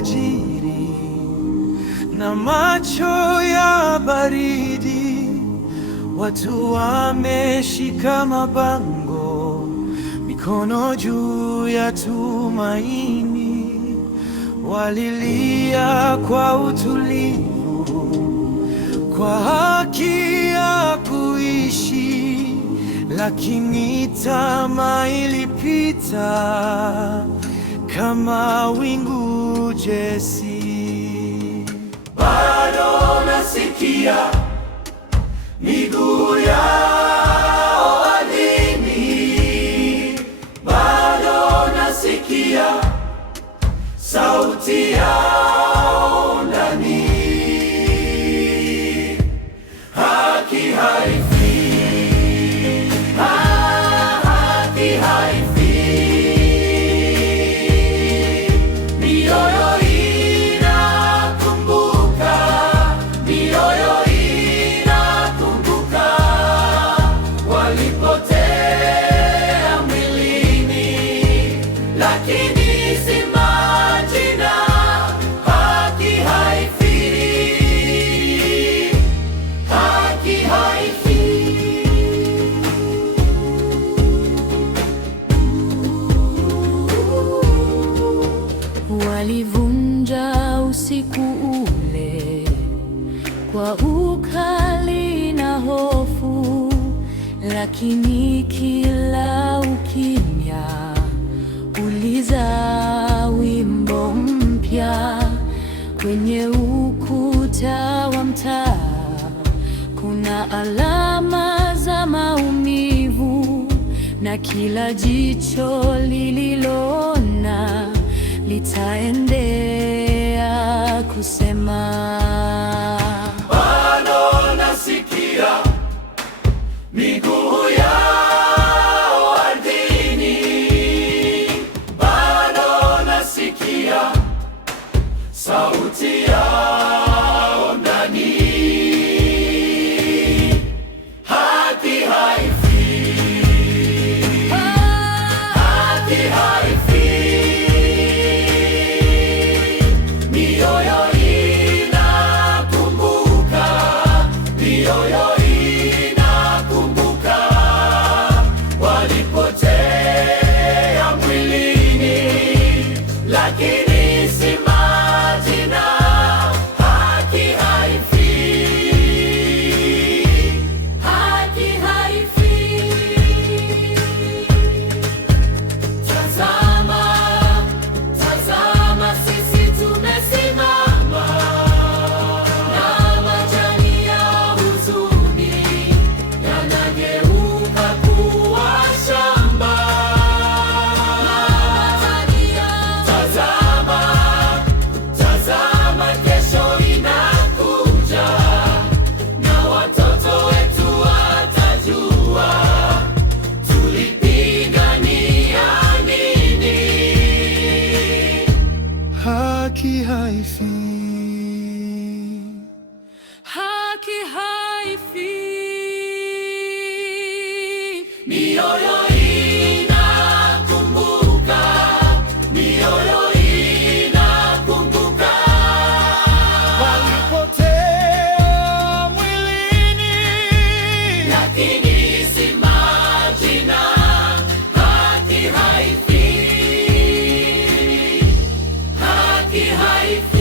alfajiri na macho ya baridi, watu wameshika mabango, mikono juu ya tumaini, walilia kwa utulivu, kwa haki ya kuishi, lakini tamaa ilipita kama wingu jesi. Bado nasikia miguu yao ardhini, bado nasikia sauti yao ndani. Haki haifi, haki haifi. Mioyo inakumbuka, mioyo inakumbuka walipotea mwilini, lakini si majina. Haki haifi, haki haifi. Walivunja usiku ule kwa ukali na hofu, lakini kila ukimya ulizaa wimbo mpya. Kwenye ukuta wa mtaa kuna alama za maumivu, na kila jicho lililoona litaendelea kusema. Bado nasikia miguu yao ardhini, bado nasikia sauti yao ndani. Haki haifi, haki haifi. Mioyo inakumbuka, mioyo inakumbuka walipotea mwilini, lakini si majina. Haki haifi, haki haifi. Tazama, tazama, sisi tumesimama na majani ya huzuni yanageuka kuwa shamba. Tazama, tazama, kesho inakuja na watoto wetu watajua tulipigania nini. Haki haifi, haki haifi. Mioyo inakumbuka, mioyo inakumbuka walipotea mwilini, lakini si majina. Haki haifi, haki haifi.